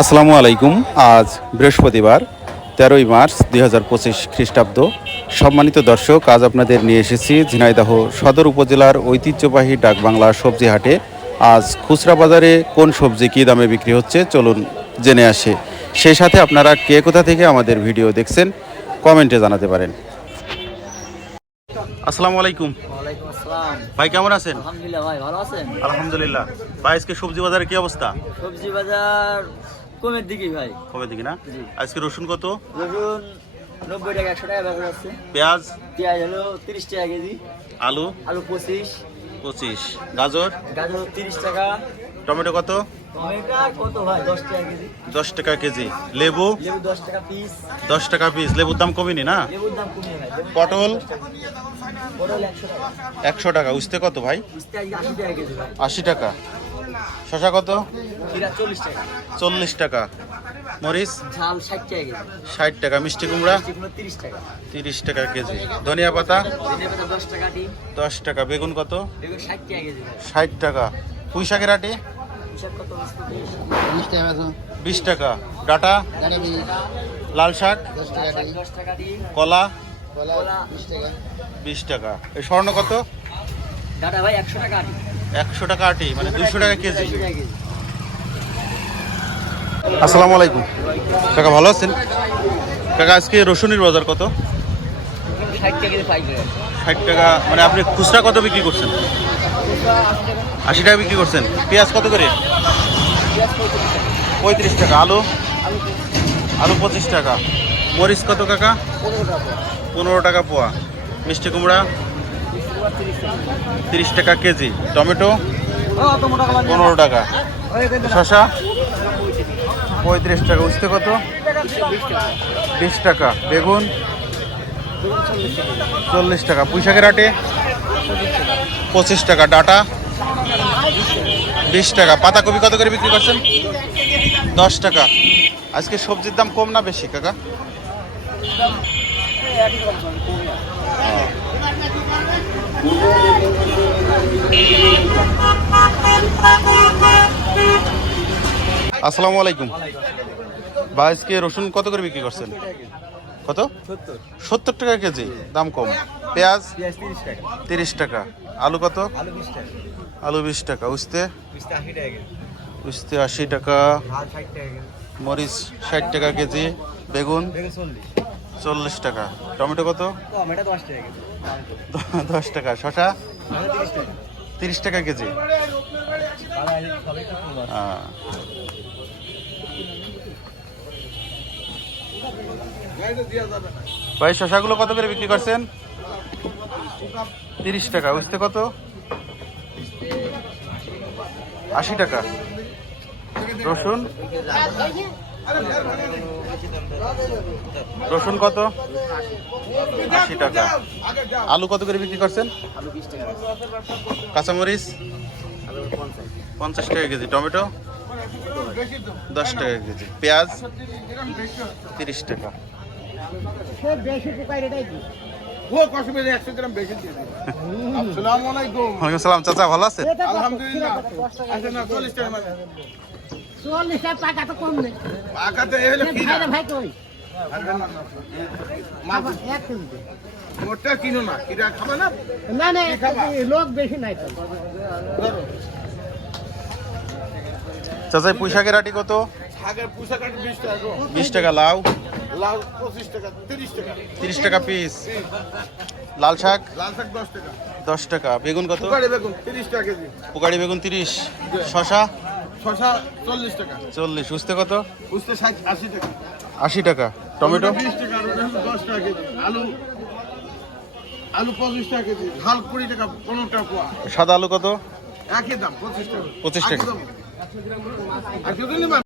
আসসালামু আলাইকুম। আজ বৃহস্পতিবার তেরোই মার্চ দুই হাজার পঁচিশ খ্রিস্টাব্দ। সম্মানিত দর্শক আজ আপনাদের নিয়ে এসেছি ঝিনাইদহ সদর উপজেলার ঐতিহ্যবাহী ডাকবাংলা সবজি হাটে। আজ খুচরা বাজারে কোন সবজি কী দামে বিক্রি হচ্ছে চলুন জেনে আসে। সেই সাথে আপনারা কে কোথা থেকে আমাদের ভিডিও দেখছেন কমেন্টে জানাতে পারেন। আসসালামু আলাইকুম। ভাই কেমন আছেন? আলহামদুলিল্লাহ ভাই ভালো আছেন? আলহামদুলিল্লাহ। ভাই আজকে সবজি বাজারে কি অবস্থা? সবজি বাজার কমের দিকে ভাই। কবে দিকে না? আজকে রসুন কত? রসুন নব্বই টাকা একশো টাকা বেচা যাচ্ছে। পেঁয়াজ? পেঁয়াজ হলো তিরিশ টাকা কেজি। আলু? আলু পঁচিশ। পঁচিশ। গাজর? গাজর তিরিশ টাকা। টমেটো কত? কত ভাই? দশ টাকা কেজি। দশ টাকা কেজি। লেবু? লেবু দশ টাকা পিস। দশ টাকা পিস। লেবুর দাম কমেনি না? লেবুর দাম কমিয়ে পটল? পটল একশো টাকা। একশো টাকা। উঠতে কত ভাই? আশি টাকা কেজি ভাই। আশি টাকা। শশা কত? চল্লিশ টাকা। মরিচ? ঝাল ষাট টাকা মিষ্টি কুমড়া? তিরিশ টাকা। কেজি। ধনিয়া পাতা? দশ টাকা বেগুন কত? ষাট টাকা পুঁই শাকের আটি? বিশ টাকা ডাটা? লাল শাক? কলা? কলা বিশ টাকা। এই স্বর্ণ কত? ডাটা ভাই একশো টাকা একশো টাকা আটি মানে দুইশো টাকা কেজি। আসসালামু আলাইকুম। কাকা ভালো আছেন? কাকা আজকে রসুনের বাজার কত? ষাট টাকা ষাট টাকা মানে আপনি খুচরা কত বিক্রি করছেন? আশি টাকা বিক্রি করছেন। পেঁয়াজ কত করে? পঁয়ত্রিশ টাকা। আলু? আলু পঁচিশ টাকা। মরিচ কত কাকা? পনেরো টাকা পোয়া। মিষ্টি কুমড়া? তিরিশ টাকা কেজি। টমেটো পনেরো টাকা। শশা পঁয়ত্রিশ টাকা। উঠতে কত? বিশ টাকা। বেগুন চল্লিশ টাকা। পুঁইশাকের আটে পঁচিশ টাকা। ডাটা বিশ টাকা। পাতাকপি কত করে বিক্রি করছেন? দশ টাকা। আজকে সবজির দাম কম না বেশি কাকা? আসসালামু আলাইকুম। বা আজকে রসুন কত করে বিক্রি করছেন? কত? সত্তর। টাকা কেজি দাম কম। পেঁয়াজ? তিরিশ টাকা। আলু কত? আলু বিশ টাকা। উস্তে? আশি টাকা উস্তে আশি টাকা। মরিচ ষাট টাকা কেজি। বেগুন? চল্লিশ। টাকা। টমেটো কত? দশ টাকা শশা তিরিশ টাকা কেজি। ভাই শশাগুলো কত করে বিক্রি করছেন? তিরিশ টাকা উস্তে কত? আশি টাকা। রসুন? রসুন কত? আশি টাকা। আলু কত করে বিক্রি করছেন? কাঁচামরিচ? পঞ্চাশ টাকা কেজি। টমেটো? দশ টাকা কেজি। পেঁয়াজ? তিরিশ টাকা। চাচা ভালো আছে আলহামদুলিল্লাহ। চল্লিশ টাকা তো কম নেই। হলো কিনা? ভাই কই? না খাবে না? না না এই লোক বেশি নাই তো। চাচা পুঁই আটি কত? বিশ টাকা। গো। বিশ টাকা লাউ। লাল পঁচিশ টাকা তিরিশ টাকা। তিরিশ টাকা পিস। লাল শাক? লাল শাক দশ টাকা। দশ টাকা। বেগুন কত? পুকারি বেগুন তিরিশ টাকা কেজি। পুকারি বেগুন তিরিশ। শশা শশা চল্লিশ টাকা। চল্লিশ উস্তে কত? উস্তে ষাট আশি টাকা। আশি টাকা। টমেটো? বিশ টাকা দশ টাকা কেজি। আলু আলু পঁচিশ টাকা কেজি। ঝাল কুড়ি টাকা পনেরো টাকা পোয়া। সাদা আলু কত? একই দাম পঁচিশ টাকা। পঁচিশ টাকা।